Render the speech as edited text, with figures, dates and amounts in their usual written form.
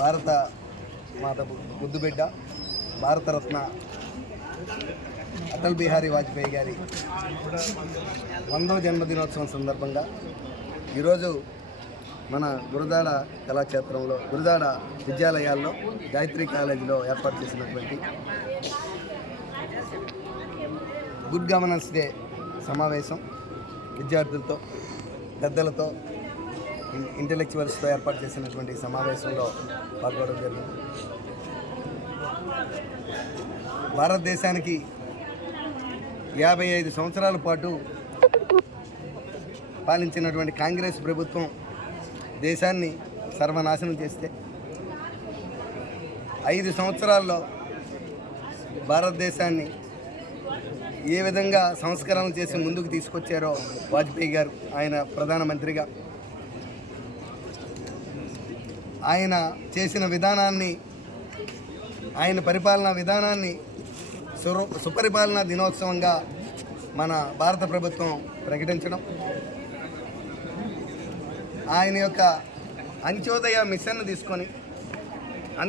భారత మాత ముద్దుబిడ్డ భారతరత్న అటల్ బిహారీ వాజ్పేయి గారి 100వ జన్మదినోత్సవం సందర్భంగా ఈరోజు మన గురజాడ కళాక్షేత్రంలో గురజాడ విద్యాలయాల్లో గాయత్రి కాలేజీలో ఏర్పాటు చేసినటువంటి గుడ్ గవర్నెన్స్ డే సమావేశం విద్యార్థులతో పెద్దలతో ఇంటెలెక్చువల్స్తో ఏర్పాటు చేసినటువంటి సమావేశంలో పాల్గొనడం జరిగింది. భారతదేశానికి 55 సంవత్సరాల పాటు పాలించినటువంటి కాంగ్రెస్ ప్రభుత్వం దేశాన్ని సర్వనాశనం చేస్తే 5 సంవత్సరాల్లో భారతదేశాన్ని ఏ విధంగా సంస్కరణలు చేసి ముందుకు తీసుకొచ్చారో వాజ్పేయి గారు ఆయన ప్రధానమంత్రిగా ఆయన చేసిన విధానాన్ని ఆయన పరిపాలనా విధానాన్ని సుపరిపాలనా దినోత్సవంగా మన భారత ప్రభుత్వం ప్రకటించడం, ఆయన యొక్క అంత్యోదయ మిషన్ను తీసుకొని